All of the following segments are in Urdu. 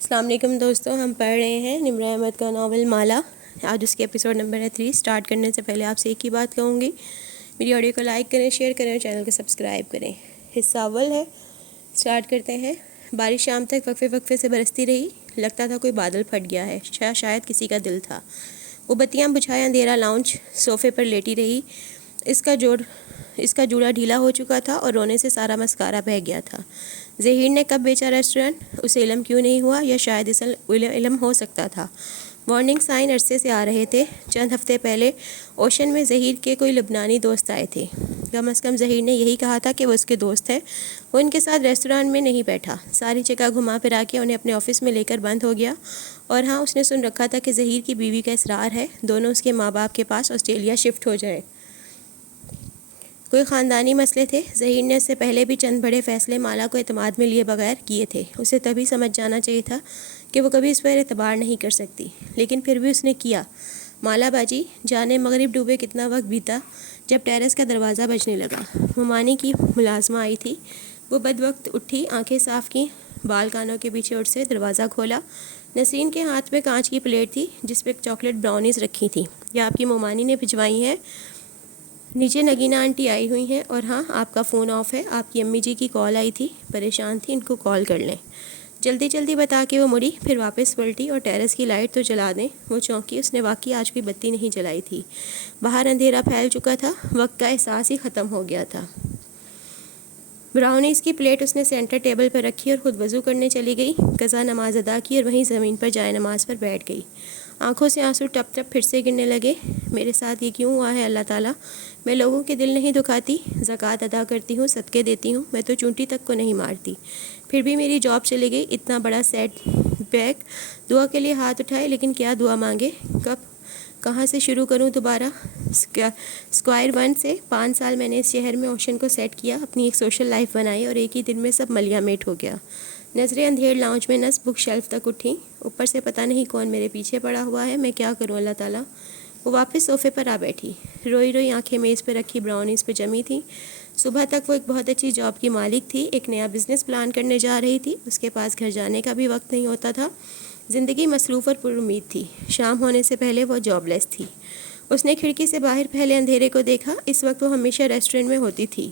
السلام علیکم دوستوں، ہم پڑھ رہے ہیں نمرہ احمد کا ناول مالا۔ آج اس کے ایپیسوڈ نمبر ہے 3۔ سٹارٹ کرنے سے پہلے آپ سے ایک ہی بات کہوں گی، میری آڈیو کو لائک کریں، شیئر کریں اور چینل کو سبسکرائب کریں۔ حصہ اول ہے، سٹارٹ کرتے ہیں۔ بارش شام تک وقفے سے برستی رہی، لگتا تھا کوئی بادل پھٹ گیا ہے، شاید کسی کا دل تھا۔ وہ بتیاں بجھائے اندھیرا لاؤنج صوفے پر لیٹی رہی، اس کا جوڑا ڈھیلا ہو چکا تھا اور رونے سے سارا مسکارا بہہ گیا تھا۔ ظہیر نے کب بیچا ریسٹورنٹ، اسے علم کیوں نہیں ہوا، یا شاید اسے علم ہو سکتا تھا۔ وارننگ سائن عرصے سے آ رہے تھے۔ چند ہفتے پہلے اوشن میں ظہیر کے کوئی لبنانی دوست آئے تھے۔ کم از کم ظہیر نے یہی کہا تھا کہ وہ اس کے دوست ہیں۔ وہ ان کے ساتھ ریسٹورانٹ میں نہیں بیٹھا، ساری جگہ گھما پھرا کے انہیں اپنے آفس میں لے کر بند ہو گیا۔ اور ہاں، اس نے سن رکھا تھا کہ ظہیر کی بیوی کا اصرار ہے دونوں اس کے ماں باپ کے پاس آسٹریلیا شفٹ ہو جائے۔ کوئی خاندانی مسئلے تھے۔ ظہیر نے اس سے پہلے بھی چند بڑے فیصلے مالا کو اعتماد میں لیے بغیر کیے تھے۔ اسے تبھی سمجھ جانا چاہیے تھا کہ وہ کبھی اس پر اعتبار نہیں کر سکتی، لیکن پھر بھی اس نے کیا۔ مالا باجی، جانے مغرب ڈوبے کتنا وقت بیتا جب ٹیرس کا دروازہ بجنے لگا۔ ممانی کی ملازمہ آئی تھی۔ وہ بد وقت اٹھی، آنکھیں صاف کیں، بال کانوں کے پیچھے اٹھ سے دروازہ کھولا۔ نسرین کے ہاتھ میں کانچ کی پلیٹ تھی جس پہ چاکلیٹ براؤنیز رکھی تھیں۔ یہ آپ کی ممانی نے بھجوائی ہیں۔ نیچے نگینہ آنٹی آئی ہوئی ہیں، اور ہاں، آپ کا فون آف ہے، آپ کی امی جی کی کال آئی تھی، پریشان تھی، ان کو کال کر لیں۔ جلدی بتا کے وہ مڑی، پھر واپس پلٹی اور ٹیرس کی لائٹ تو جلا دیں۔ وہ چونکی، اس نے واقعی آج کوئی بتی نہیں جلائی تھی۔ باہر اندھیرا پھیل چکا تھا، وقت کا احساس ہی ختم ہو گیا تھا۔ براؤنیز کی پلیٹ اس نے سینٹر ٹیبل پر رکھی اور خود وضو کرنے چلی گئی۔ قضا نماز ادا کی اور وہیں زمین پر جائے نماز پر بیٹھ گئی۔ آنکھوں سے آنسو ٹپ ٹپ پھر سے گرنے لگے۔ میرے ساتھ یہ کیوں ہوا ہے اللہ تعالیٰ؟ میں لوگوں کے دل نہیں دکھاتی، زکوٰۃ ادا کرتی ہوں، صدقے دیتی ہوں، میں تو چونٹی تک کو نہیں مارتی، پھر بھی میری جاب چلی گئی، اتنا بڑا سیٹ بیک۔ دعا کے لیے ہاتھ اٹھائے، لیکن کیا دعا مانگے؟ کہاں سے شروع کروں دوبارہ؟ اسکوائر 1 سے 5 سال میں نے اس شہر میں اوشن کو سیٹ کیا، اپنی ایک سوشل لائف بنائی، اور ایک ہی دن میں سب ملیا میٹ ہو گیا۔ نظریں اندھیر لاؤنج میں نصب بک شیلف تک اٹھیں۔ اوپر سے پتہ نہیں کون میرے پیچھے پڑا ہوا ہے، میں کیا کروں اللہ تعالیٰ؟ وہ واپس صوفے پر آ بیٹھی، روئی آنکھیں میز پہ رکھی براؤنیز پہ جمی تھیں۔ صبح تک وہ ایک بہت اچھی جاب کی مالک تھی، ایک نیا بزنس پلان کرنے جا رہی تھی، اس کے پاس گھر جانے کا بھی وقت نہیں ہوتا تھا۔ زندگی مصروف اور پر امید تھی۔ شام ہونے سے پہلے وہ جاب لیس تھی۔ اس نے کھڑکی سے باہر پھیلے اندھیرے کو دیکھا۔ اس وقت وہ ہمیشہ ریسٹورنٹ میں ہوتی تھی،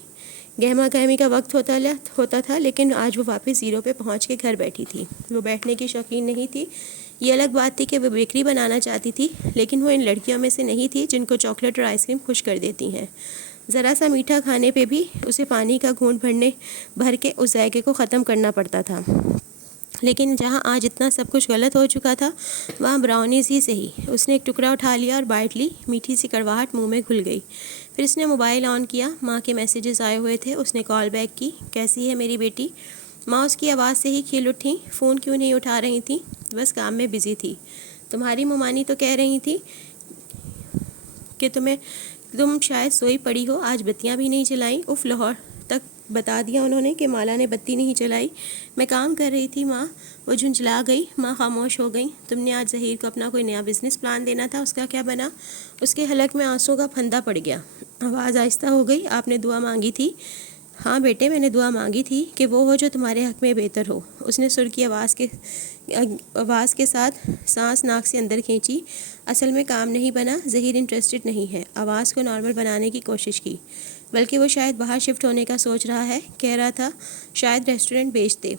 گہما گہمی کا وقت ہوتا تھا، لیکن آج وہ واپس زیرو پہ پہنچ کے گھر بیٹھی تھی۔ وہ بیٹھنے کی شوقین نہیں تھی۔ یہ الگ بات تھی کہ وہ بیکری بنانا چاہتی تھی، لیکن وہ ان لڑکیوں میں سے نہیں تھی جن کو چاکلیٹ اور آئس کریم خوش کر دیتی ہیں۔ ذرا سا میٹھا کھانے پہ بھی اسے پانی کا گھونٹ بھر کے اس ذائقے کو ختم کرنا پڑتا تھا۔ لیکن جہاں آج اتنا سب کچھ غلط ہو چکا تھا، وہاں براؤنیز ہی صحیح۔ اس نے ایک ٹکڑا اٹھا لیا اور بائٹ لی، میٹھی سی کڑواہٹ منہ میں گھل گئی۔ پھر اس نے موبائل آن کیا، ماں کے میسیجز آئے ہوئے تھے۔ اس نے کال بیک کی، کیسی ہے میری بیٹی؟ ماں اس کی آواز سے ہی کھل اٹھیں۔ فون کیوں نہیں اٹھا رہی تھیں؟ بس کام میں بزی تھی۔ تمہاری ممانی تو کہہ رہی تھی کہ تم شاید سوئی پڑی ہو، آج بتیاں بھی نہیں جلائیں۔ اف، لاہور تک بتا دیا انہوں نے کہ مالا نے بتی نہیں جلائی۔ میں کام کر رہی تھی ماں۔ وہ جھنجھلا گئی۔ ماں خاموش ہو گئی۔ تم نے آج ظہیر کو اپنا کوئی نیا بزنس پلان دینا تھا، اس کا کیا بنا؟ اس کے حلق میں آنسوں کا پھندا پڑ گیا۔ آواز آہستہ ہو گئی۔ آپ نے دعا مانگی تھی؟ ہاں بیٹے، میں نے دعا مانگی تھی کہ وہ ہو جو تمہارے حق میں بہتر ہو۔ اس نے سر کی آواز کے ساتھ سانس ناک سے اندر کھینچی۔ اصل میں کام نہیں بنا، ظہیر انٹرسٹڈ نہیں ہے۔ آواز کو نارمل بنانے کی کوشش کی، بلکہ وہ شاید باہر شفٹ ہونے کا سوچ رہا ہے، کہہ رہا تھا شاید ریسٹورنٹ بیچ دے۔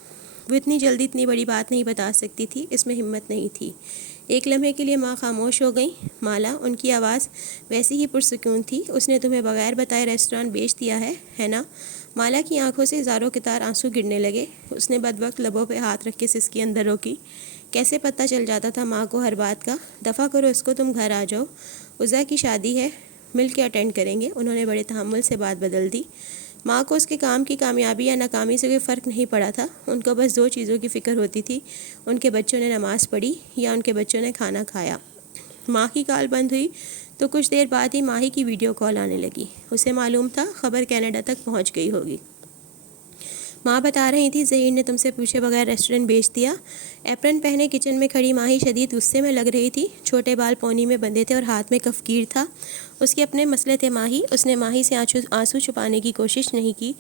وہ اتنی جلدی اتنی بڑی بات نہیں بتا سکتی تھی، اس میں ہمت نہیں تھی۔ ایک لمحے کے لیے ماں خاموش ہو گئی۔ مالا، ان کی آواز ویسی ہی پرسکون تھی، اس نے تمہیں بغیر بتائے ریسٹورانٹ بیچ دیا ہے نا؟ مالا کی آنکھوں سے زاروں قطار آنسو گرنے لگے۔ اس نے بد وقت لبوں پہ ہاتھ رکھ کے سسکی اندر روکی۔ کیسے پتہ چل جاتا تھا ماں کو ہر بات کا؟ دفع کرو اس کو، تم گھر آ جاؤ، عزا کی شادی ہے، مل کے اٹینڈ کریں گے۔ انہوں نے بڑے تحمل سے بات بدل دی۔ ماں کو اس کے کام کی کامیابی یا ناکامی سے کوئی فرق نہیں پڑا تھا۔ ان کو بس 2 چیزوں کی فکر ہوتی تھی، ان کے بچوں نے نماز پڑھی یا ان کے بچوں نے کھانا کھایا۔ ماں کی کال بند ہوئی تو کچھ دیر بعد ہی ماہی کی ویڈیو کال آنے لگی۔ اسے معلوم تھا خبر کینیڈا تک پہنچ گئی ہوگی۔ ماں بتا رہی تھی ظہیر نے تم سے پوچھے بغیر ریسٹورنٹ بیچ دیا۔ ایپرن پہنے کچن میں کھڑی ماہی شدید غصے میں لگ رہی تھی۔ چھوٹے بال پونی میں بندھے تھے اور ہاتھ میں کفگیر تھا۔ اس کے اپنے مسئلے تھے ماہی۔ اس نے ماہی سے آنسو چھپانے کی کوشش نہیں کی۔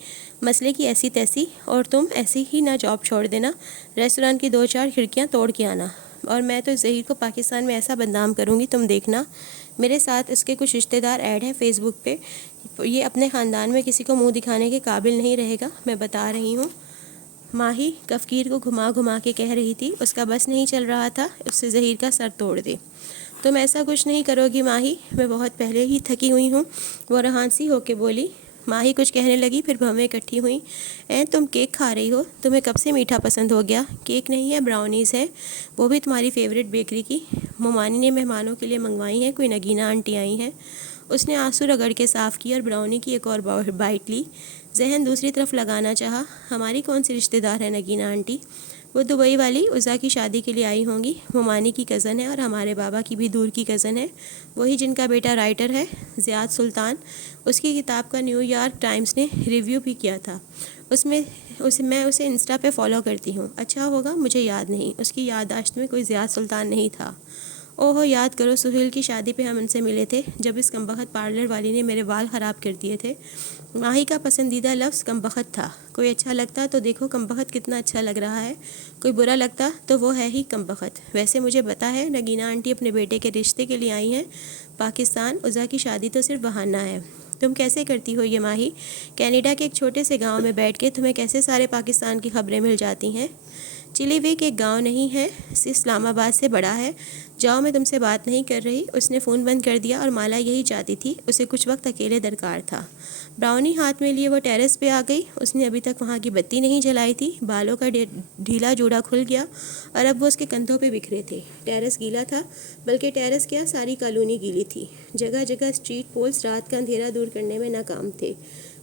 مسئلے کی ایسی تیسی، اور تم ایسی ہی نہ جاب چھوڑ دینا، ریسٹوران کی 2-4 کھڑکیاں توڑ کے آنا، اور میں تو ظہیر کو پاکستان میں ایسا بدنام کروں گی تم دیکھنا۔ میرے ساتھ اس کے کچھ رشتہ دار ایڈ ہیں فیس بک پہ، یہ اپنے خاندان میں کسی کو منہ دکھانے کے قابل نہیں رہے گا، میں بتا رہی ہوں۔ ماہی کفگیر کو گھما گھما کے کہہ رہی تھی۔ اس کا بس نہیں چل رہا تھا اس سے ظہیر کا سر توڑ دے۔ تم ایسا کچھ نہیں کرو گی ماہی، میں بہت پہلے ہی تھکی ہوئی ہوں، وہ رہان سی ہو کے بولی۔ ماہی کچھ کہنے لگی، پھر بھویں اکٹھی ہوئیں۔ تم کیک کھا رہی ہو؟ تمہیں کب سے میٹھا پسند ہو گیا؟ کیک نہیں ہے، براؤنیز ہے، وہ بھی تمہاری فیوریٹ بیکری کی۔ مومانی نے مہمانوں کے لیے منگوائی ہیں، کوئی نگینہ آنٹی آئی ہیں۔ اس نے آنسو رگڑ کے صاف کیا اور براؤنی کی ایک اور بائٹ لی۔ ذہن دوسری طرف لگانا چاہا، ہماری کون سی رشتہ دار ہے نگینہ آنٹی؟ وہ دبئی والی عزا کی شادی کے لیے آئی ہوں گی، مومانی کی کزن ہے اور ہمارے بابا کی بھی دور کی کزن ہے، وہی جن کا بیٹا رائٹر ہے زیاد سلطان۔ اس کی کتاب کا نیو یارک ٹائمز نے ریویو بھی کیا تھا، میں اسے انسٹا پہ فالو کرتی ہوں۔ اچھا ہوگا، مجھے یاد نہیں، اس کی یادداشت میں کوئی زیاد سلطان نہیں تھا۔ اوہو یاد کرو، سہیل کی شادی پہ ہم ان سے ملے تھے جب اس کمبخت پارلر والی نے میرے وال خراب کر دیے تھے۔ ماہی کا پسندیدہ لفظ کمبخت تھا۔ کوئی اچھا لگتا تو دیکھو کمبخت کتنا اچھا لگ رہا ہے، کوئی برا لگتا تو وہ ہے ہی کمبخت۔ ویسے مجھے پتا ہے نگینہ آنٹی اپنے بیٹے کے رشتے کے لیے آئی ہیں پاکستان، عزا کی شادی تو صرف بہانہ ہے۔ تم کیسے کرتی ہو یہ ماہی؟ کینیڈا کے ایک چھوٹے سے گاؤں میں بیٹھ کے تمہیں کیسے سارے پاکستان کی خبریں مل جاتی ہیں؟ چلی ویک ایک گاؤں نہیں ہے، اسلام آباد سے بڑا ہے۔ جاؤ، میں تم سے بات نہیں کر رہی۔ اس نے فون بند کر دیا، اور مالا یہی چاہتی تھی، اسے کچھ وقت اکیلے درکار تھا۔ براؤنی ہاتھ میں لیے وہ ٹیرس پہ آ گئی۔ اس نے ابھی تک وہاں کی بتی نہیں جلائی تھی۔ بالوں کا ڈھیلا جوڑا کھل گیا اور اب وہ اس کے کندھوں پہ بکھرے تھے۔ ٹیرس گیلا تھا، بلکہ ٹیرس کیا، ساری کالونی گیلی تھی۔ جگہ جگہ اسٹریٹ پولز رات کا اندھیرا دور کرنے میں ناکام تھے۔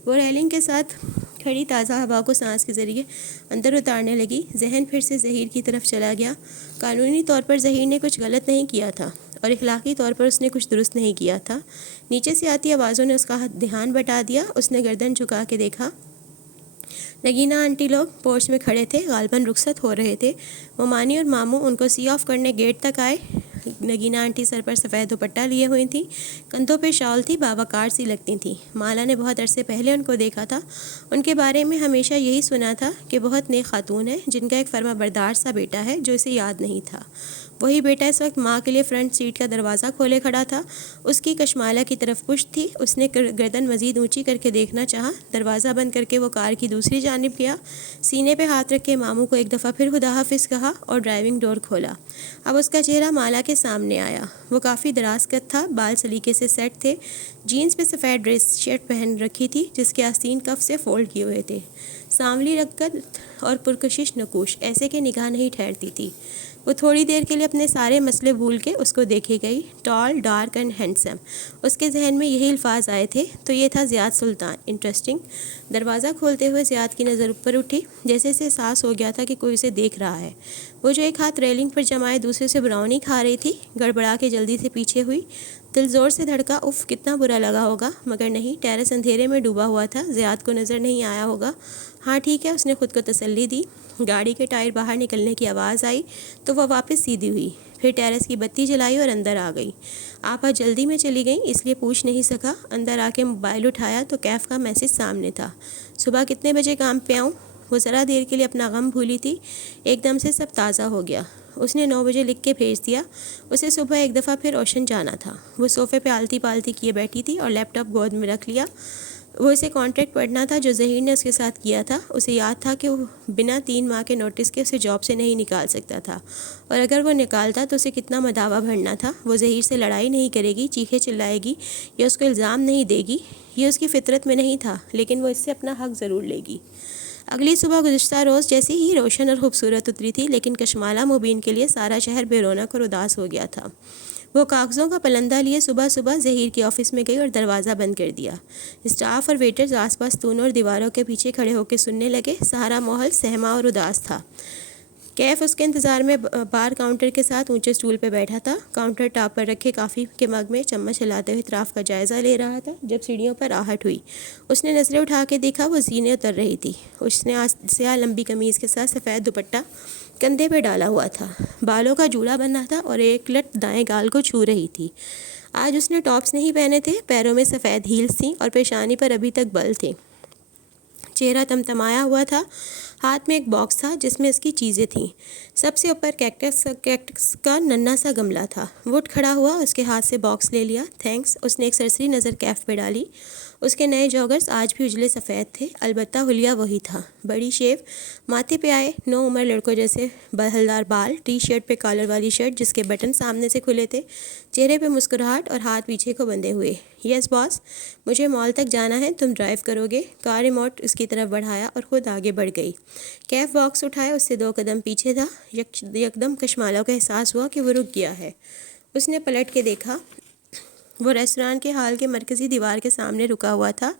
وہ ریلنگ کے ساتھ کھڑی تازہ ہوا کو سانس کے ذریعے اندر اتارنے لگی۔ ذہن پھر سے ظہیر کی طرف چلا گیا۔ قانونی طور پر ظہیر نے کچھ غلط نہیں کیا تھا، اور اخلاقی طور پر اس نے کچھ درست نہیں کیا تھا۔ نیچے سے آتی آوازوں نے اس کا دھیان بٹا دیا۔ اس نے گردن جھکا کے دیکھا۔ نگینہ آنٹی لوگ پورچ میں کھڑے تھے، غالباً رخصت ہو رہے تھے۔ مومانی اور ماموں ان کو سی آف کرنے گیٹ تک آئے۔ نگینہ آنٹی سر پر سفید دوپٹہ لیے ہوئی تھیں، کندھوں پہ شال تھی، باوقار سی لگتی تھیں۔ مالا نے بہت عرصے پہلے ان کو دیکھا تھا۔ ان کے بارے میں ہمیشہ یہی سنا تھا کہ بہت نیک خاتون ہے، جن کا ایک فرما بردار سا بیٹا ہے جو اسے یاد نہیں تھا۔ وہی بیٹا اس وقت ماں کے لیے فرنٹ سیٹ کا دروازہ کھولے کھڑا تھا۔ اس کی کشمالہ کی طرف پشت تھی۔ اس نے گردن مزید اونچی کر کے دیکھنا چاہا۔ دروازہ بند کر کے وہ کار کی دوسری جانب گیا، سینے پہ ہاتھ رکھ کے ماموں کو ایک دفعہ پھر خدا حافظ کہا اور ڈرائیونگ ڈور کھولا۔ اب اس کا چہرہ مالا کے سامنے آیا۔ وہ کافی دراز قد تھا، بال سلیقے سے سیٹ تھے، جینز پہ سفید ڈریس شرٹ پہن رکھی تھی جس کے آستین کف سے فولڈ کیے ہوئے تھے۔ سانولی رقت اور پرکشش نقوش، ایسے کہ نگاہ نہیں ٹھہرتی تھی۔ وہ تھوڑی دیر کے لیے اپنے سارے مسئلے بھول کے اس کو دیکھے گئی۔ ٹال، ڈارک اینڈ ہینڈسم، اس کے ذہن میں یہی الفاظ آئے تھے۔ تو یہ تھا زیاد سلطان، انٹرسٹنگ۔ دروازہ کھولتے ہوئے زیاد کی نظر اوپر اٹھی، جیسے اسے احساس ہو گیا تھا کہ کوئی اسے دیکھ رہا ہے۔ وہ جو ایک ہاتھ ریلنگ پر جمائے دوسرے سے براؤنی کھا رہی تھی، گڑبڑا کے جلدی سے پیچھے ہوئی۔ دل زور سے دھڑکا، اف کتنا برا لگا ہوگا، مگر نہیں، ٹیرس اندھیرے میں ڈوبا ہوا تھا، زیاد کو نظر نہیں آیا ہوگا۔ ہاں ٹھیک ہے، اس نے خود کو تسلی دی۔ گاڑی کے ٹائر باہر نکلنے کی آواز آئی تو وہ واپس سیدھی ہوئی، پھر ٹیرس کی بتی جلائی اور اندر آ گئی۔ آپا جلدی میں چلی گئیں اس لیے پوچھ نہیں سکا۔ اندر آ کے موبائل اٹھایا تو کیف کا میسج سامنے تھا۔ صبح کتنے بجے کام پہ آؤں؟ وہ ذرا دیر کے لیے اپنا غم بھولی تھی، ایک دم سے سب تازہ ہو گیا۔ اس نے 9 بجے لکھ کے بھیج دیا۔ اسے صبح ایک دفعہ پھر روشن جانا تھا۔ وہ صوفے پہ آلتی پالتی کیے بیٹھی تھی اور لیپ ٹاپ گود میں رکھ لیا۔ وہ اسے کانٹریکٹ پڑھنا تھا جو ظہیر نے اس کے ساتھ کیا تھا۔ اسے یاد تھا کہ وہ بنا 3 ماہ کے نوٹس کے اسے جاب سے نہیں نکال سکتا تھا، اور اگر وہ نکالتا تو اسے کتنا مداوا بھرنا تھا۔ وہ ظہیر سے لڑائی نہیں کرے گی، چیخے چلائے گی یا اس کو الزام نہیں دے گی، یہ اس کی فطرت میں نہیں تھا، لیکن وہ اس سے اپنا حق ضرور لے گی۔ اگلی صبح گزشتہ روز جیسی ہی روشن اور خوبصورت اتری تھی، لیکن کشمالہ مبین کے لیے سارا شہر بے رونق اور اداس ہو گیا تھا۔ وہ کاغذوں کا پلندہ لیے صبح صبح ظہیر کے آفس میں گئی اور دروازہ بند کر دیا۔ اسٹاف اور ویٹرز آس پاس تونوں اور دیواروں کے پیچھے کھڑے ہو کے سننے لگے۔ سارا ماحول سہما اور اداس تھا۔ کیف اس کے انتظار میں بار کاؤنٹر کے ساتھ اونچے اسٹول پہ بیٹھا تھا. کاؤنٹر ٹاپ پر رکھے کافی کے مگ میں چمچ ہلاتے ہوئے اطراف کا جائزہ لے رہا تھا. جب سیڑھیوں پر آہٹ ہوئی, اس نے نظریں اٹھا کے دیکھا. وہ زینے اتر رہی تھی. اس نے سیاہ لمبی قمیض کے ساتھ سفید دوپٹہ کندھے پہ ڈالا ہوا تھا, بالوں کا جوڑا بندھا تھا اور ایک لٹ دائیں گال کو چھو رہی تھی. آج اس نے ٹاپس نہیں پہنے تھے. پیروں میں سفید ہیلز تھیں اور پیشانی پر ابھی تک بل تھے. چہرہ تمتمایا ہوا تھا. ہاتھ میں ایک باکس تھا جس میں اس کی چیزیں تھیں. سب سے اوپر کیکٹس کا ننھا سا گملہ تھا. وہ اٹھ کھڑا ہوا, اس کے ہاتھ سے باکس لے لیا. تھینکس. اس نے ایک سرسری نظر کیف پہ ڈالی. اس کے نئے جاگرز آج بھی اجلے سفید تھے, البتہ حلیہ وہی تھا, بڑی شیو, ماتھے پہ آئے نو عمر لڑکوں جیسے بہلدار بال, ٹی شرٹ پہ کالر والی شرٹ جس کے بٹن سامنے سے کھلے تھے, چہرے پہ مسکراہٹ اور ہاتھ پیچھے کو بندھے ہوئے. یس باس, مجھے مال تک جانا ہے, تم ڈرائیو کرو گے؟ کار ریموٹ اس کی طرف بڑھایا اور خود آگے بڑھ گئی. کیف باکس اٹھائے اس سے 2 قدم پیچھے تھا. یکدم کشمالہ کو احساس ہوا کہ وہ رک گیا ہے. اس نے پلٹ کے دیکھا. وہ ریستوران کے ہال کے مرکزی دیوار کے سامنے رکا ہوا تھا.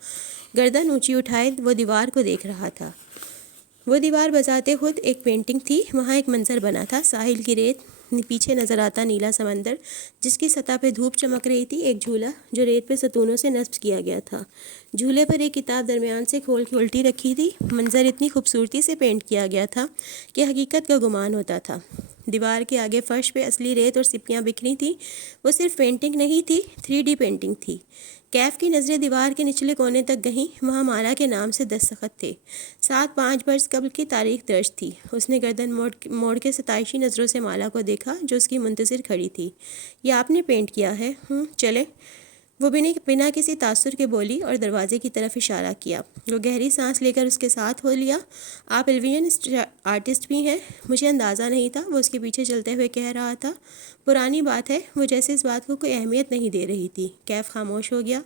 گردن اونچی اٹھائے وہ دیوار کو دیکھ رہا تھا. وہ دیوار بذات خود ایک پینٹنگ تھی. وہاں ایک منظر بنا تھا, ساحل کی ریت, پیچھے نظر آتا نیلا سمندر جس کی سطح پہ دھوپ چمک رہی تھی. ایک جھولا جو ریت پہ ستونوں سے نصب کیا گیا تھا. جھولے پر ایک کتاب درمیان سے کھول کے الٹی رکھی تھی. منظر اتنی خوبصورتی سے پینٹ کیا گیا تھا کہ حقیقت کا گمان ہوتا تھا. دیوار کے آگے فرش پہ اصلی ریت اور سپیاں بکھری تھیں. وہ صرف پینٹنگ نہیں تھی, 3D پینٹنگ تھی. کیف کی نظریں دیوار کے نچلے کونے تک گئیں. وہاں مالا کے نام سے دستخط تھے. 7-5 برس قبل کی تاریخ درج تھی. اس نے گردن موڑ کے ستائشی نظروں سے مالا کو دیکھا جو اس کی منتظر کھڑی تھی. یہ آپ نے پینٹ کیا ہے؟ چلے. وہ بنا کسی تاثر کے بولی اور دروازے کی طرف اشارہ کیا. وہ گہری سانس لے کر اس کے ساتھ ہو لیا. آپ ایلوین آرٹسٹ بھی ہیں؟ مجھے اندازہ نہیں تھا, وہ اس کے پیچھے چلتے ہوئے کہہ رہا تھا. پرانی بات ہے. وہ جیسے اس بات کو کوئی اہمیت نہیں دے رہی تھی. کیف خاموش ہو گیا.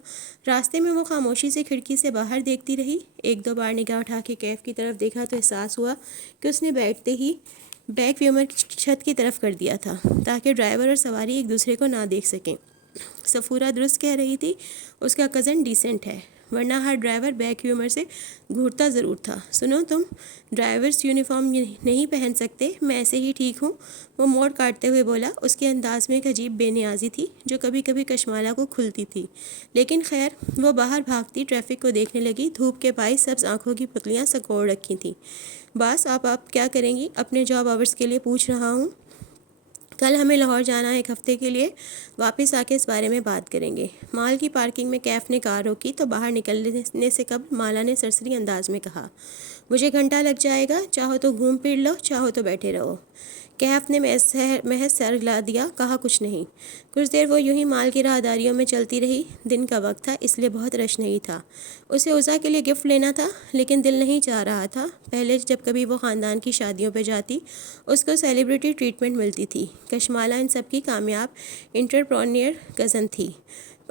راستے میں وہ خاموشی سے کھڑکی سے باہر دیکھتی رہی. 1-2 بار نگاہ اٹھا کے کیف کی طرف دیکھا تو احساس ہوا کہ اس نے بیٹھتے ہی بیک ویومر چھت کی طرف کر دیا تھا تاکہ ڈرائیور اور سواری ایک دوسرے کو نہ دیکھ سکیں. سفورہ درست کہہ رہی تھی. اس کا کزن ڈیسنٹ ہے, ورنہ ہر ڈرائیور بیک ویومر سے گھورتا ضرور تھا. سنو, تم ڈرائیورس یونیفارم نہیں پہن سکتے, میں ایسے ہی ٹھیک ہوں. وہ موڑ کاٹتے ہوئے بولا. اس کے انداز میں ایک عجیب بے نیازی تھی جو کبھی کبھی کشمالہ کو کھلتی تھی. لیکن خیر, وہ باہر بھاگتی ٹریفک کو دیکھنے لگی. دھوپ کے باعث سبز آنکھوں کی پتلیاں سکوڑ رکھی تھیں. باس, آپ کیا کریں گی؟ اپنے جاب آورس کے لیے پوچھ رہا ہوں. کل ہمیں لاہور جانا ہے 1 ہفتے کے لیے. واپس آ کے اس بارے میں بات کریں گے. مال کی پارکنگ میں کیف نے کار روکی تو باہر نکلنے سے قبل مالا نے سرسری انداز میں کہا, مجھے گھنٹہ لگ جائے گا, چاہو تو گھوم پھر لو, چاہو تو بیٹھے رہو. کیف نے محض سر ہلا دیا, کہا کچھ نہیں. کچھ دیر وہ یوں ہی مال کی راہداریوں میں چلتی رہی. دن کا وقت تھا اس لیے بہت رش نہیں تھا. اسے عزا کے لیے گفٹ لینا تھا لیکن دل نہیں چاہ رہا تھا. پہلے جب کبھی وہ خاندان کی شادیوں پہ جاتی اس کو سیلیبریٹی ٹریٹمنٹ ملتی تھی. کشمالہ ان سب کی کامیاب انٹرپرینیور کزن تھی,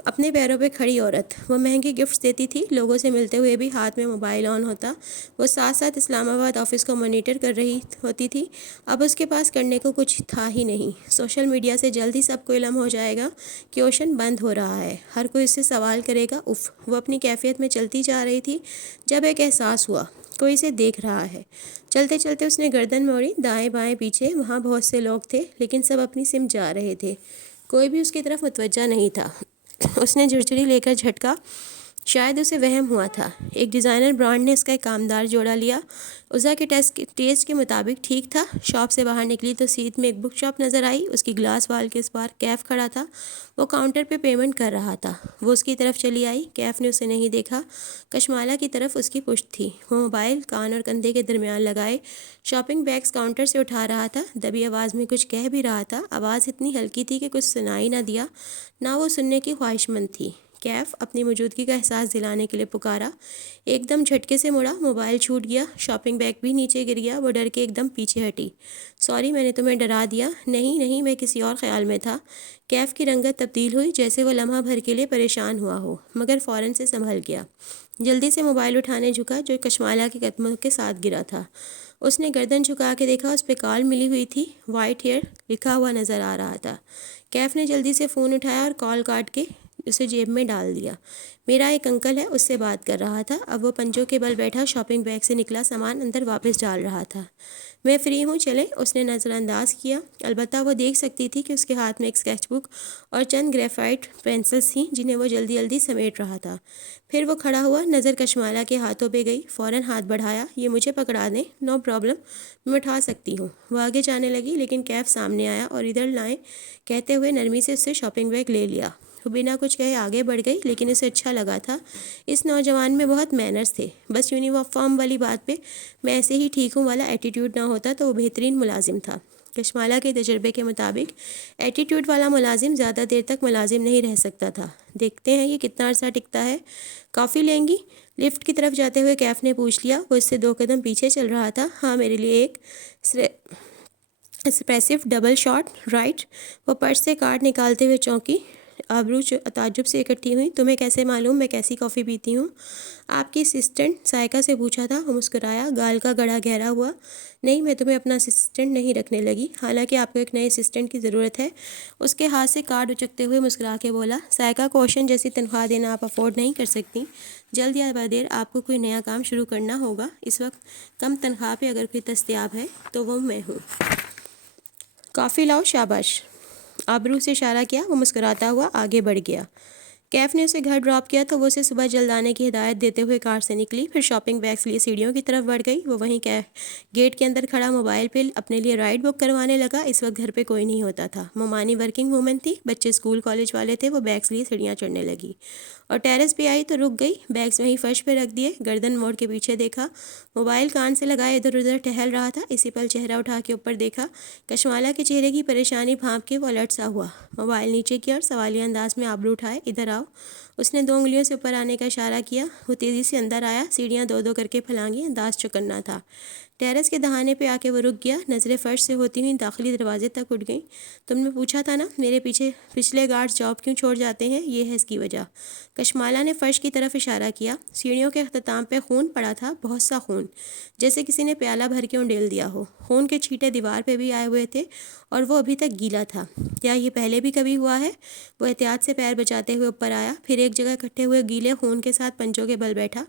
اپنے پیروں پہ کھڑی عورت. وہ مہنگی گفٹس دیتی تھی. لوگوں سے ملتے ہوئے بھی ہاتھ میں موبائل آن ہوتا. وہ ساتھ ساتھ اسلام آباد آفس کو مانیٹر کر رہی ہوتی تھی. اب اس کے پاس کرنے کو کچھ تھا ہی نہیں. سوشل میڈیا سے جلد ہی سب کو علم ہو جائے گا کہ اوشن بند ہو رہا ہے. ہر کوئی اس سے سوال کرے گا. اف. وہ اپنی کیفیت میں چلتی جا رہی تھی جب ایک احساس ہوا, کوئی اسے دیکھ رہا ہے. چلتے چلتے اس نے گردن موڑی. دائیں بائیں پیچھے وہاں بہت سے لوگ تھے لیکن سب اپنی سمت جا رہے تھے. کوئی بھی اس کی طرف متوجہ نہیں تھا. اس نے جھرجھری لے کر جھٹکا. شاید اسے وہم ہوا تھا. ایک ڈیزائنر برانڈ نے اس کا ایک کامدار جوڑا لیا. عزا کے ٹیسٹ کے مطابق ٹھیک تھا. شاپ سے باہر نکلی تو سیدھ میں ایک بک شاپ نظر آئی. اس کی گلاس وال کے اس پار کیف کھڑا تھا. وہ کاؤنٹر پہ پیمنٹ کر رہا تھا. وہ اس کی طرف چلی آئی. کیف نے اسے نہیں دیکھا. کشمالہ کی طرف اس کی پشت تھی. وہ موبائل کان اور کندھے کے درمیان لگائے شاپنگ بیگز کاؤنٹر سے اٹھا رہا تھا. دبی آواز میں کچھ کہہ بھی رہا تھا. آواز اتنی ہلکی تھی کہ کچھ سنائی نہ دیا, نہ وہ سننے کی خواہش مند تھی. کیف اپنی موجودگی کا احساس دلانے کے لیے پکارا. ایک دم جھٹکے سے مڑا. موبائل چھوٹ گیا. شاپنگ بیگ بھی نیچے گر گیا. وہ ڈر کے ایک دم پیچھے ہٹی. سوری, میں نے تمہیں ڈرا دیا. نہیں, میں کسی اور خیال میں تھا. کیف کی رنگت تبدیل ہوئی جیسے وہ لمحہ بھر کے لیے پریشان ہوا ہو, مگر فوراً سے سنبھل گیا. جلدی سے موبائل اٹھانے جھکا جو کشمالہ کے قدموں کے ساتھ گرا تھا. اس نے گردن جھکا کے دیکھا. اس پہ کال ملی ہوئی تھی. وائٹ ہیئر لکھا ہوا نظر آ رہا تھا. کیف نے جلدی سے فون اٹھایا اور کال کاٹ کے اسے جیب میں ڈال دیا۔ میرا ایک انکل ہے، اس سے بات کر رہا تھا۔ اب وہ پنجوں کے بل بیٹھا شاپنگ بیگ سے نکلا سامان اندر واپس ڈال رہا تھا۔ میں فری ہوں، چلیں، اس نے نظر انداز کیا۔ البتہ وہ دیکھ سکتی تھی کہ اس کے ہاتھ میں ایک اسکیچ بک اور چند گریفائٹ پینسلز تھیں جنہیں وہ جلدی جلدی سمیٹ رہا تھا۔ پھر وہ کھڑا ہوا، نظر کشمالہ کے ہاتھوں پہ گئی، فوراً ہاتھ بڑھایا۔ یہ مجھے پکڑا دیں، نو پرابلم، میں اٹھا سکتی ہوں۔ وہ آگے جانے لگی لیکن کیف سامنے آیا اور ادھر لائیں کہتے ہوئے نرمی سے اس سے شاپنگ بیگ لے لیا۔ وہ بنا کچھ کہے آگے بڑھ گئی لیکن اسے اچھا لگا تھا، اس نوجوان میں بہت مینرز تھے۔ بس یونیفارم والی بات پہ میں ایسے ہی ٹھیک ہوں والا ایٹیٹیوڈ نہ ہوتا تو وہ بہترین ملازم تھا۔ کشمالہ کے تجربے کے مطابق ایٹیٹیوڈ والا ملازم زیادہ دیر تک ملازم نہیں رہ سکتا تھا۔ دیکھتے ہیں یہ کتنا عرصہ ٹکتا ہے۔ کافی لیں گی؟ لفٹ کی طرف جاتے ہوئے کیف نے پوچھ لیا۔ وہ اس سے 2 قدم پیچھے چل رہا تھا۔ ہاں، میرے لیے ایک اسپریسو ڈبل شاٹ، رائٹ؟ وہ پرس سے کارڈ نکالتے ہوئے چونکی، آبرو تعجب سے اکٹھی ہوئی۔ تمہیں کیسے معلوم میں کیسی کافی پیتی ہوں؟ آپ کی اسسٹنٹ سائقہ سے پوچھا تھا۔ وہ مسکرایا، گال کا گڑھا گہرا ہوا۔ نہیں، میں تمہیں اپنا اسسٹنٹ نہیں رکھنے لگی، حالانکہ آپ کو ایک نئے اسسٹنٹ کی ضرورت ہے۔ اس کے ہاتھ سے کارڈ اچکتے ہوئے مسکرا کے بولا، سائقہ کو اوشن جیسی تنخواہ دینا آپ افورڈ نہیں کر سکتی۔ جلد یا بدیر آپ کو کوئی نیا کام شروع کرنا ہوگا۔ اس وقت کم تنخواہ پہ اگر کوئی دستیاب ہے تو وہ میں ہوں۔ کافی لاؤ، شاباش۔ آبرو سے اشارہ کیا۔ وہ مسکراتا ہوا آگے بڑھ گیا۔ کیف نے اسے گھر ڈراپ کیا تو وہ اسے صبح جلد آنے کی ہدایت دیتے ہوئے کار سے نکلی، پھر شاپنگ بیگس لیے سیڑھیوں کی طرف بڑھ گئی۔ وہ وہیں گیٹ کے اندر کھڑا موبائل پہ اپنے لیے رائڈ بک کروانے لگا۔ اس وقت گھر پہ کوئی نہیں ہوتا تھا۔ مومانی ورکنگ وومن تھی، بچے اسکول کالج والے تھے۔ وہ بیگس لیے سیڑھیاں چڑھنے لگی اور ٹیرس پہ آئی تو رک گئی، بیگس وہیں فرش پہ رکھ دیے، گردن موڑ کے پیچھے دیکھا۔ موبائل کان سے لگائے ادھر ادھر ٹہل رہا تھا۔ اسی پل چہرہ اٹھا کے اوپر دیکھا۔ کشمالہ کے چہرے کی پریشانی بھانپ کے وہ الرٹ سا ہوا۔ موبائل نیچے کیا اور سوالیہ انداز میں آبرو اٹھائے، ادھر آؤ۔ اس نے 2 انگلیوں سے اوپر آنے کا اشارہ کیا۔ وہ تیزی سے اندر آیا، سیڑھیاں 2 کر کے پھلانگی، انداز چوکنا تھا۔ ٹیرس کے دہانے پہ آ کے وہ رک گیا، نظریں فرش سے ہوتی ہوئی داخلی دروازے تک اٹھ گئیں۔ تم نے پوچھا تھا نا میرے پچھلے گارڈز جاب کیوں چھوڑ جاتے ہیں، یہ ہے اس کی وجہ۔ کشمالہ نے فرش کی طرف اشارہ کیا۔ سیڑھیوں کے اختتام پہ خون پڑا تھا، بہت سا خون، جیسے کسی نے پیالہ بھر کے انڈیل دیا ہو۔ خون کے چھینٹے دیوار پہ بھی آئے ہوئے تھے اور وہ ابھی تک گیلا تھا۔ کیا یہ پہلے بھی کبھی ہوا ہے؟ وہ احتیاط سے پیر بچاتے ہوئے اوپر آیا، پھر ایک جگہ اکٹھے ہوئے گیلے خون کے ساتھ پنجوں کے بل بیٹھا۔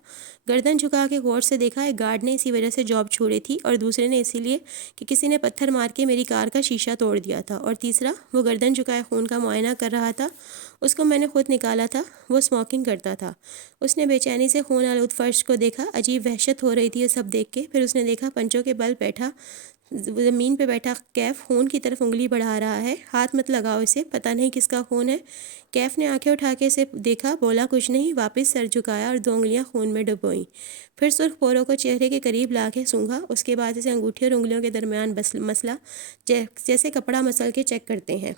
گردن جھکا کے غور سے دیکھا، ایک گارڈ نے اسی وجہ سے جاب چھوڑی تھی، اور دوسرے نے اسی لیے کہ کسی نے پتھر مار کے میری کار کا شیشہ توڑ دیا تھا، اور تیسرا وہ گردن جھکائے خون کا معائنہ کر رہا تھا۔ اس کو میں نے خود نکالا تھا، وہ اسموکنگ کرتا تھا۔ اس نے بے چینی سے خون آلود فرش کو دیکھا، عجیب وحشت ہو رہی تھی یہ سب دیکھ کے۔ پھر اس نے دیکھا پنجوں کے بل بیٹھا زمین پہ بیٹھا کیف خون کی طرف انگلی بڑھا رہا ہے۔ ہاتھ مت لگاؤ اسے، پتہ نہیں کس کا خون ہے۔ کیف نے آنکھیں اٹھا کے اسے دیکھا، بولا کچھ نہیں، واپس سر جھکایا اور 2 انگلیاں خون میں ڈبوئیں۔ پھر سرخ پوروں کو چہرے کے قریب لا کے سونگھا۔ اس کے بعد اسے انگوٹھی اور انگلیوں کے درمیان مسلا، جیسے کپڑا مسل کے چیک کرتے ہیں۔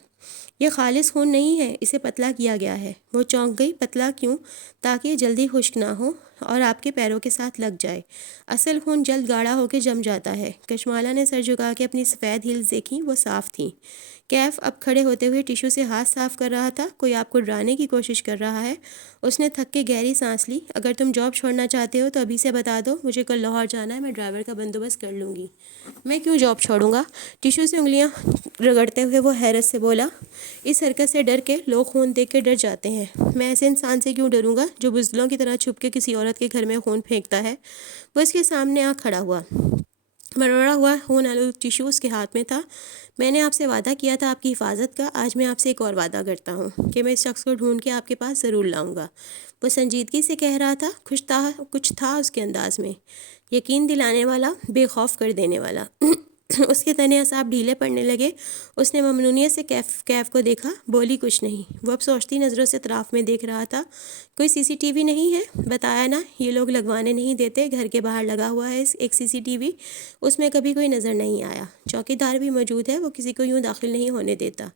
یہ خالص خون نہیں ہے، اسے پتلا کیا گیا ہے۔ وہ چونک گئی، پتلا کیوں؟ تاکہ یہ جلدی خشک نہ ہو اور آپ کے پیروں کے ساتھ لگ جائے۔ اصل خون جلد گاڑھا ہو کے جم جاتا ہے۔ کشمالہ نے سر جھکا کے اپنی سفید ہیلز دیکھی، وہ صاف تھیں۔ کیف اب کھڑے ہوتے ہوئے ٹیشو سے ہاتھ صاف کر رہا تھا۔ کوئی آپ کو ڈرانے کی کوشش کر رہا ہے؟ اس نے تھک کے گہری سانس لی۔ اگر تم جاب چھوڑنا چاہتے ہو تو ابھی سے بتا دو، مجھے کل لاہور جانا ہے، میں ڈرائیور کا بندوبست کر لوں گی۔ میں کیوں جاب چھوڑوں گا؟ ٹیشو سے انگلیاں رگڑتے ہوئے وہ حیرت سے بولا، اس حرکت سے ڈر کے لوگ خون دیکھ کے ڈر جاتے ہیں۔ میں ایسے انسان سے کیوں ڈروں گا جو بزدلوں کی طرح چھپ کے کسی عورت کے گھر میں خون پھینکتا ہے؟ وہ اس کے سامنے آ کھڑا ہوا۔ مروڑا ہوا خون آلود ٹیشو اس کے ہاتھ میں تھا۔ میں نے آپ سے وعدہ کیا تھا آپ کی حفاظت کا، آج میں آپ سے ایک اور وعدہ کرتا ہوں کہ میں اس شخص کو ڈھونڈ کے آپ کے پاس ضرور لاؤں گا۔ وہ سنجیدگی سے کہہ رہا تھا، کچھ تھا اس کے انداز میں، یقین دلانے والا، بے خوف کر دینے والا۔ اس کے تنے اعصاب ڈھیلے پڑنے لگے۔ اس نے ممنونیت سے کیف کو دیکھا، بولی کچھ نہیں۔ وہ اب سوچتی نظروں سے اطراف میں دیکھ رہا تھا۔ کوئی CCTV نہیں ہے؟ بتایا نا، یہ لوگ لگوانے نہیں دیتے، گھر کے باہر لگا ہوا ہے ایک CCTV، اس میں کبھی کوئی نظر نہیں آیا۔ چوکی دار بھی موجود ہے، وہ کسی کو یوں داخل نہیں ہونے دیتا۔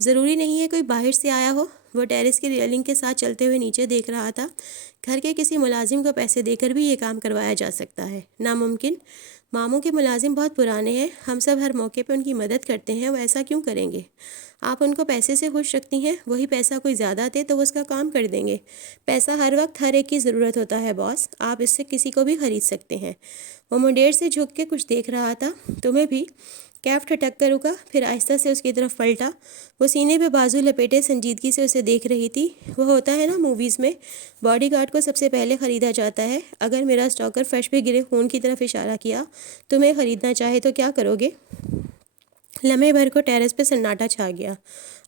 ضروری نہیں ہے کوئی باہر سے آیا ہو۔ وہ ٹیرس کی ریلنگ کے ساتھ چلتے ہوئے نیچے دیکھ رہا تھا۔ گھر کے کسی ملازم کو پیسے دے کر بھی یہ کام کروایا جا سکتا ہے۔ ناممکن؟ ماموں کے ملازم بہت پرانے ہیں، ہم سب ہر موقع پہ ان کی مدد کرتے ہیں، وہ ایسا کیوں کریں گے؟ آپ ان کو پیسے سے خوش رکھتی ہیں، وہی پیسہ کوئی زیادہ دے تو وہ اس کا کام کر دیں گے۔ پیسہ ہر وقت ہر ایک کی ضرورت ہوتا ہے باس، آپ اس سے کسی کو بھی خرید سکتے ہیں۔ وہ منڈیر سے جھک کے کچھ دیکھ رہا تھا۔ تمہیں بھی؟ کیف ٹھٹک کر رکا، پھر آہستہ سے اس کی طرف پلٹا۔ وہ سینے پہ بازو لپیٹے سنجیدگی سے اسے دیکھ رہی تھی۔ وہ ہوتا ہے نا موویز میں، باڈی گارڈ کو سب سے پہلے خریدا جاتا ہے۔ اگر میرا اسٹاکر فرش پہ گرے خون کی طرف اشارہ کیا، تمہیں خریدنا چاہے تو کیا کرو گے؟ لمحے بھر کو ٹیرس پہ سناٹا چھا گیا۔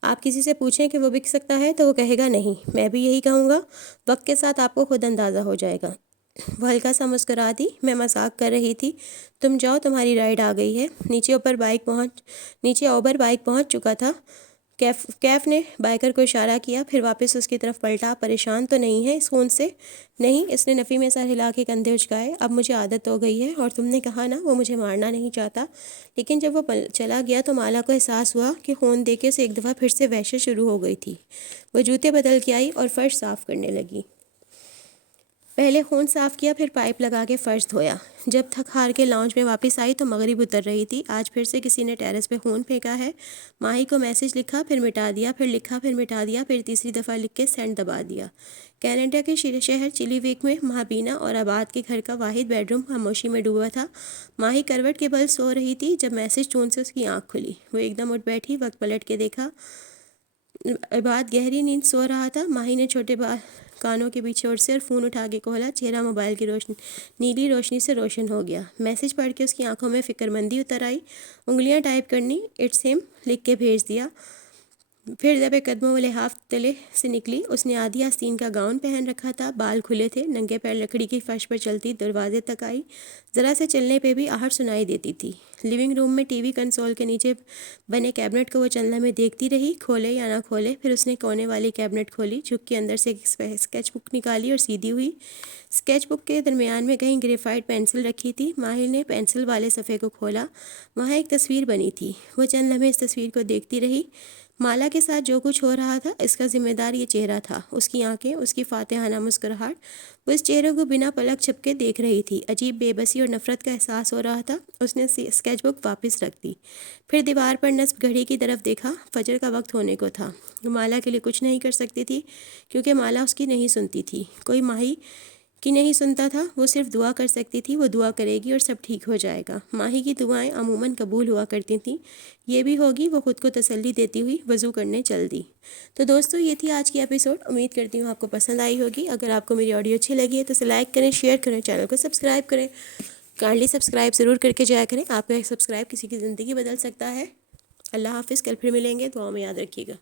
آپ کسی سے پوچھیں کہ وہ بک سکتا ہے تو وہ کہے گا نہیں، میں بھی یہی کہوں گا، وقت کے ساتھ آپ کو خود اندازہ ہو جائے گا۔ وہ ہلکا سا مسکرا دی۔ میں مذاق کر رہی تھی، تم جاؤ، تمہاری رائڈ آ گئی ہے۔ نیچے اوبر بائک پہنچ چکا تھا۔ کیف نے بائیکر کو اشارہ کیا، پھر واپس اس کی طرف پلٹا۔ پریشان تو نہیں ہے اس خون سے؟ نہیں، اس نے نفی میں سر ہلا کے کندھے اچکائے۔ اب مجھے عادت ہو گئی ہے، اور تم نے کہا نا وہ مجھے مارنا نہیں چاہتا۔ لیکن جب وہ چلا گیا تو مالا کو احساس ہوا کہ خون دیکھے سے ایک دفعہ پھر سے وحشت شروع ہو گئی تھی۔ وہ جوتے بدل کے آئی اور فرش صاف کرنے لگی۔ پہلے خون صاف کیا، پھر پائپ لگا کے فرش دھویا۔ جب تھک ہار کے لاؤنج میں واپس آئی تو مغرب اتر رہی تھی۔ آج پھر سے کسی نے ٹیرس پہ خون پھینکا ہے۔ ماہی کو میسج لکھا، پھر مٹا دیا، پھر لکھا، پھر مٹا دیا، پھر تیسری دفعہ لکھ کے سینڈ دبا دیا۔ کینیڈا کے شہر چلی ویک میں مہابینا اور آباد کے گھر کا واحد بیڈ روم خاموشی میں ڈوبا تھا۔ ماہی کروٹ کے بل سو رہی تھی جب میسج ٹون سے اس کی آنکھ کھلی۔ وہ ایک دم اٹھ بیٹھی، وقت پلٹ کے دیکھا، عباد گہری نیند سو رہا تھا۔ ماہی نے چھوٹے کانوں کے پیچھے اور سر فون اٹھا کے کھولا۔ چہرہ موبائل کی نیلی روشنی سے روشن ہو گیا۔ میسج پڑھ کے اس کی آنکھوں میں فکر مندی اتر آئی۔ انگلیاں ٹائپ کرنی، اٹس ہم لکھ کے بھیج دیا۔ پھر دبے قدموں والے ہاف تلے سے نکلی۔ اس نے آدھی آستین کا گاؤن پہن رکھا تھا، بال کھلے تھے، ننگے پیر لکڑی کی فرش پر چلتی دروازے تک آئی۔ ذرا سے چلنے پہ بھی آہٹ سنائی دیتی تھی۔ لیونگ روم میں ٹی وی کنسول کے نیچے بنے کیبنٹ کو وہ چند لمحے دیکھتی رہی، کھولے یا نہ کھولے۔ پھر اس نے کونے والی کیبنٹ کھولی، جھک کے اندر سے ایک اسکیچ بک نکالی اور سیدھی ہوئی۔ اسکیچ بک کے درمیان میں کہیں گریفائٹ پینسل رکھی تھی۔ ماہر نے پینسل والے صفحے کو کھولا، وہاں ایک تصویر بنی تھی۔ وہ چند لمحے اس تصویر کو دیکھتی رہی۔ مالا کے ساتھ جو کچھ ہو رہا تھا اس کا ذمہ دار یہ چہرہ تھا، اس کی آنکھیں، اس کی فاتحانہ مسکراہٹ۔ وہ اس چہرے کو بنا پلک جھپکے دیکھ رہی تھی۔ عجیب بے بسی اور نفرت کا احساس ہو رہا تھا۔ اس نے اسکیچ بک واپس رکھ دی، پھر دیوار پر نصب گھڑی کی طرف دیکھا۔ فجر کا وقت ہونے کو تھا۔ وہ مالا کے لیے کچھ نہیں کر سکتی تھی، کیونکہ مالا اس کی نہیں سنتی تھی۔ کوئی ماہی کی نہیں سنتا تھا۔ وہ صرف دعا کر سکتی تھی۔ وہ دعا کرے گی اور سب ٹھیک ہو جائے گا۔ ماہی کی دعائیں عموماً قبول ہوا کرتی تھیں۔ یہ بھی ہوگی۔ وہ خود کو تسلی دیتی ہوئی وضو کرنے چل دی۔ تو دوستو، یہ تھی آج کی ایپیسوڈ۔ امید کرتی ہوں آپ کو پسند آئی ہوگی۔ اگر آپ کو میری آڈیو اچھی لگی ہے تو اسے لائک کریں، شیئر کریں، چینل کو سبسکرائب کریں۔ کائنڈلی سبسکرائب ضرور کر کے جایا کریں۔ آپ کا ایک سبسکرائب کسی کی زندگی بدل سکتا ہے۔ اللہ حافظ، کل پھر ملیں گے، دعاؤں میں یاد رکھیے گا۔